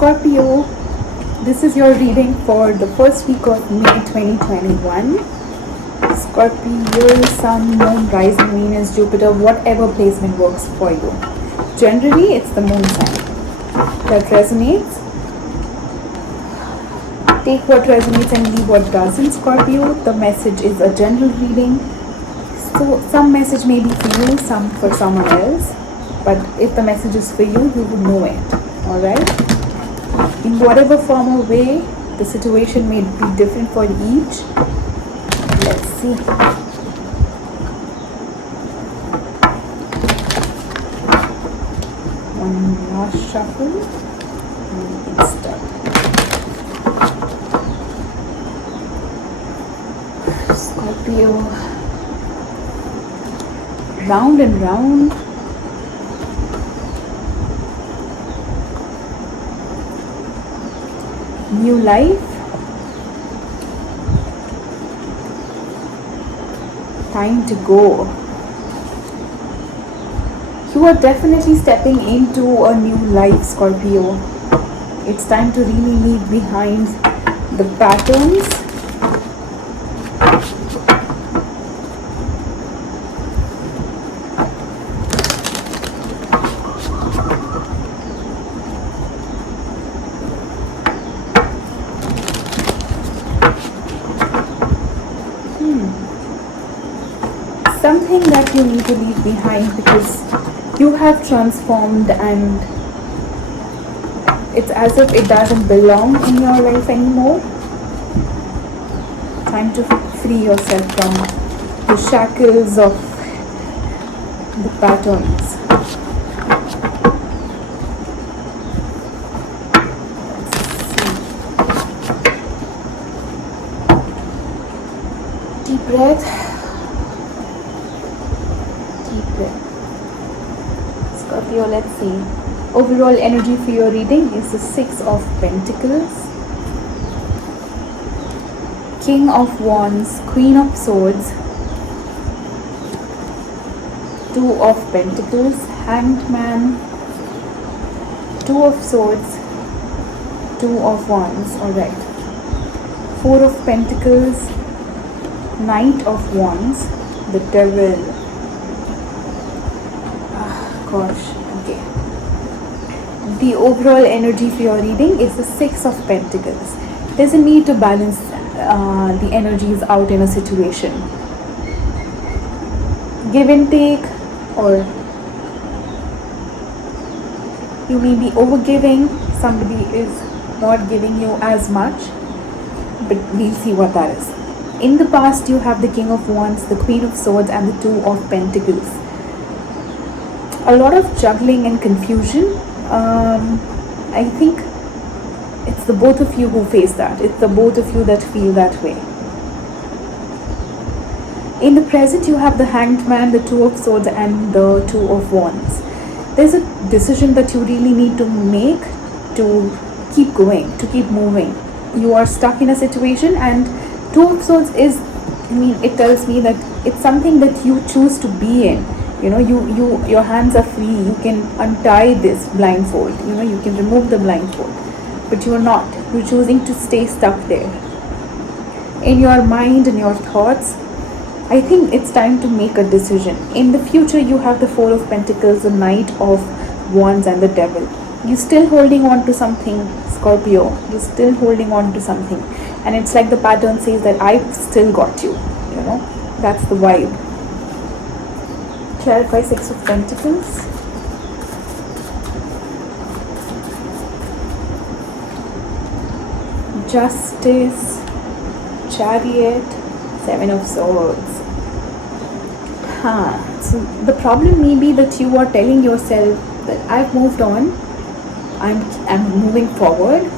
Scorpio, this is your reading for the first week of May 2021. Scorpio, Sun, Moon, Rising, Venus, Jupiter, whatever placement works for you. Generally, it's the Moon sign that resonates. Take what resonates and leave what doesn't, Scorpio. The message is a general reading. So some message may be for you, some for someone else. But if the message is for you, you would know it. Alright? In whatever form or way, the situation may be different for each. Let's see. One last shuffle. And we can start. Scorpio. Round and round. New life. Time to go. You are definitely stepping into a new life, Scorpio. It's time to really leave behind the patterns. Something that you need to leave behind because you have transformed and it's as if it doesn't belong in your life anymore. Time to free yourself from the shackles of the patterns. Let's see. Deep breath. Scorpio, let's see. Overall energy for your reading is the Six of Pentacles, King of Wands, Queen of Swords, Two of Pentacles, Hanged Man, Two of Swords, Two of Wands. Alright. Four of Pentacles, Knight of Wands, the Devil. Gosh, okay. The overall energy for your reading is the Six of Pentacles. There's a need to balance the energies out in a situation. Give and take, or you may be overgiving, somebody is not giving you as much, but we'll see what that is. In the past, you have the King of Wands, the Queen of Swords, and the Two of Pentacles. A lot of juggling and confusion. I think it's the both of you who face that. It's the both of you that feel that way. In the present, you have the Hanged Man, the Two of Swords, and the Two of Wands. There's a decision that you really need to make to keep going, to keep moving. You are stuck in a situation, and Two of Swords is, it tells me that it's something that you choose to be in. Your hands are free. You can untie this blindfold. You can remove the blindfold, but you are not. You're choosing to stay stuck there. In your mind and your thoughts, I think it's time to make a decision. In the future, you have the Four of Pentacles, the Knight of Wands, and the Devil. You're still holding on to something, Scorpio. You're still holding on to something, and it's like the pattern says that I've still got you. That's the vibe. Clarify Six of Pentacles. Justice, Chariot, Seven of Swords. So the problem may be that you are telling yourself that I've moved on, I'm moving forward.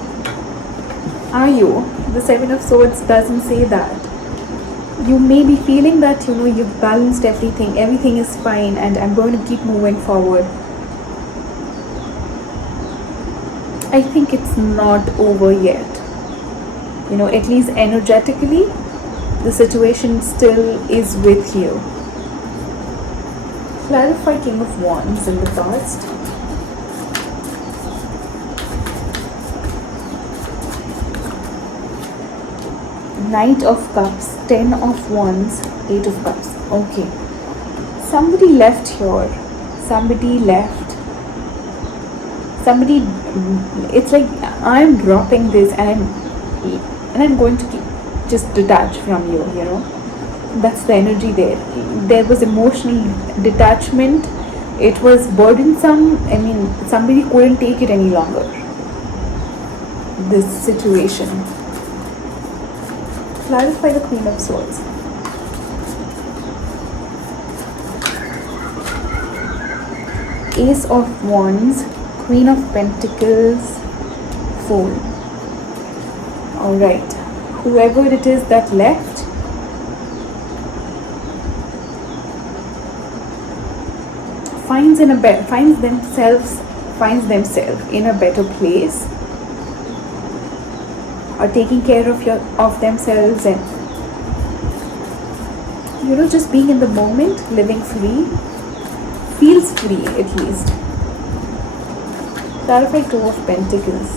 Are you? The Seven of Swords doesn't say that. You may be feeling that you've balanced everything is fine, and I'm going to keep moving forward. I think it's not over yet. At least energetically, the situation still is with you. Clarify King of Wands in the past. Knight of Cups, 10 of Wands, 8 of Cups. Okay. Somebody left here. Somebody left. Somebody, it's like I'm dropping this and I'm going to just detach from you, you know. That's the energy there. There was emotional detachment. It was burdensome. I mean, somebody couldn't take it any longer. This situation. Clarify the Queen of Swords. Ace of Wands, Queen of Pentacles, Fool. Alright. Whoever it is that left, finds themselves in a better place, or taking care of themselves, and you know, just being in the moment, living free, feels free at least. Clarify 2 of Pentacles.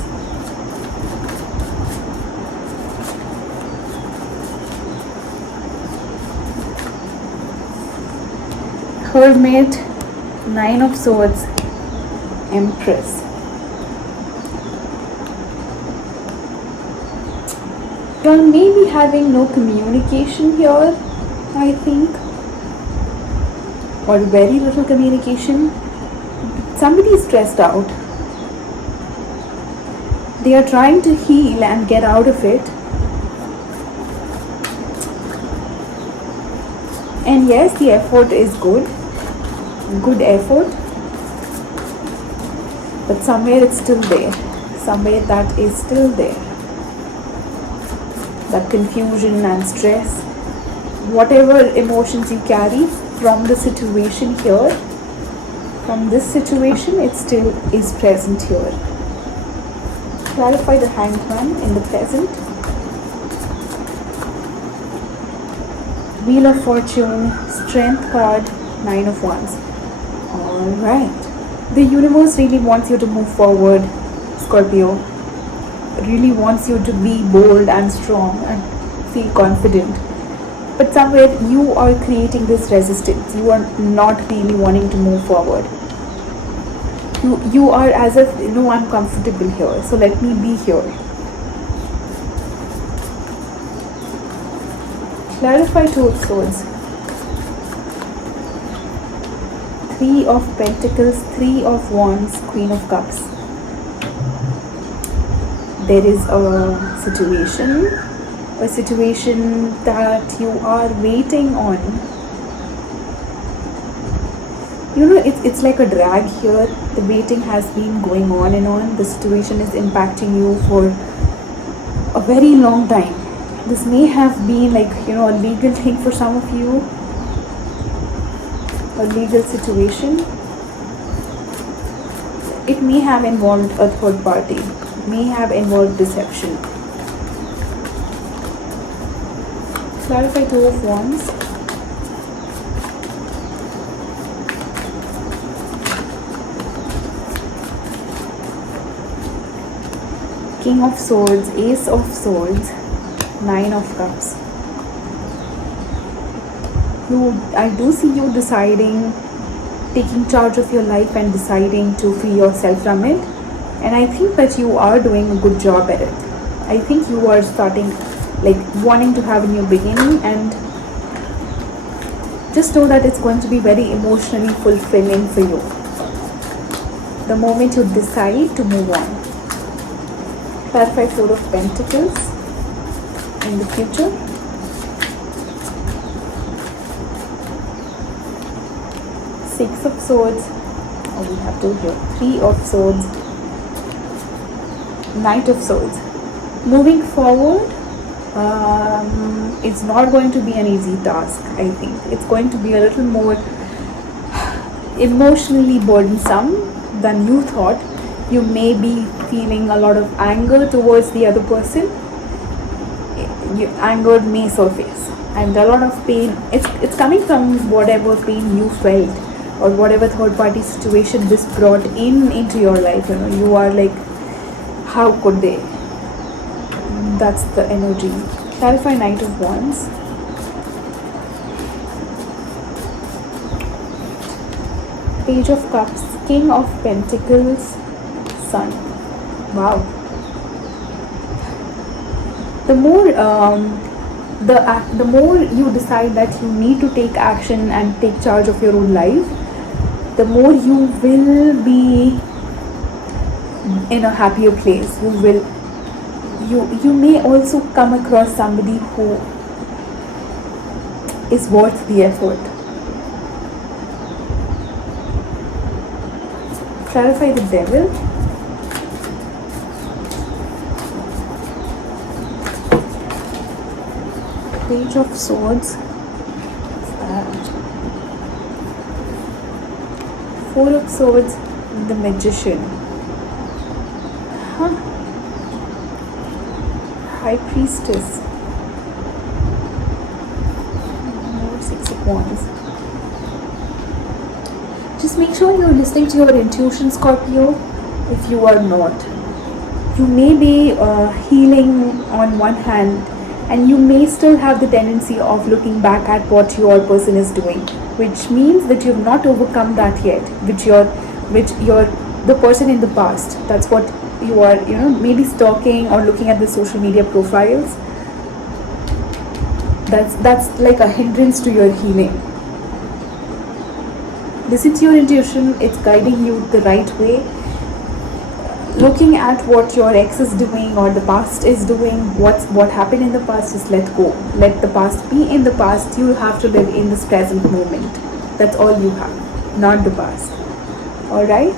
Hermit, 9 of Swords, Empress. You're maybe having no communication here, I think, or very little communication. Somebody is stressed out. They are trying to heal and get out of it. And yes, the effort is good effort, but somewhere it's still there. Somewhere that is still there. That confusion and stress, whatever emotions you carry from the situation here, from this situation, it still is present here. Clarify the Hanged Man in the present. Wheel of Fortune, Strength card, 9 of Wands. Alright. The universe really wants you to move forward, Scorpio. Really wants you to be bold and strong and feel confident. But somewhere you are creating this resistance. You are not really wanting to move forward. You are as if, no, I'm comfortable here, so let me be here. Clarify 2 of Swords. 3 of Pentacles, 3 of Wands, Queen of Cups. There is a situation that you are waiting on. You know, it's like a drag here. The waiting has been going on and on. The situation is impacting you for a very long time. This may have been like, you know, a legal thing for some of you. A legal situation. It may have involved a third party. It may have involved deception. Clarify 2 of Wands. King of Swords, Ace of Swords, 9 of Cups. I do see you deciding, taking charge of your life and deciding to free yourself from it. And I think that you are doing a good job at it. I think you are starting, like, wanting to have a new beginning, and just know that it's going to be very emotionally fulfilling for you the moment you decide to move on. Clarify 4 of Pentacles in the future. Six of Swords. Oh, we have 2 here. 3 of Swords. Knight of Swords. Moving forward, it's not going to be an easy task. I think it's going to be a little more emotionally burdensome than you thought. You may be feeling a lot of anger towards the other person. Anger may surface, and a lot of pain. It's coming from whatever pain you felt, or whatever third party situation this brought into your life. You know, you are like, how could they? That's the energy. Clarify Knight of Wands. Page of Cups, King of Pentacles, Sun. Wow. The more the more you decide that you need to take action and take charge of your own life, the more you will be in a happier place. You may also come across somebody who is worth the effort. Clarify the Devil. Page of Swords. What's that? Four of Swords, the Magician. Huh. High Priestess. More Six of Wands. Just make sure you're listening to your intuition, Scorpio. If you are not, you may be healing on one hand, and you may still have the tendency of looking back at what your person is doing, which means that you've not overcome that yet, which you're the person in the past. That's what you are, maybe stalking or looking at the social media profiles. That's like a hindrance to your healing. Listen to your intuition, it's guiding you the right way. Looking at what your ex is doing or the past is doing, what happened in the past, just let go. Let the past be in the past. You have to live in this present moment. That's all you have, not the past. Alright?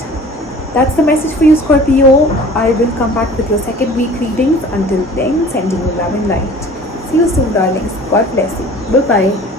That's the message for you, Scorpio. I will come back with your second week readings. Until then, sending you love and light. See you soon, darlings. God bless you. Bye-bye.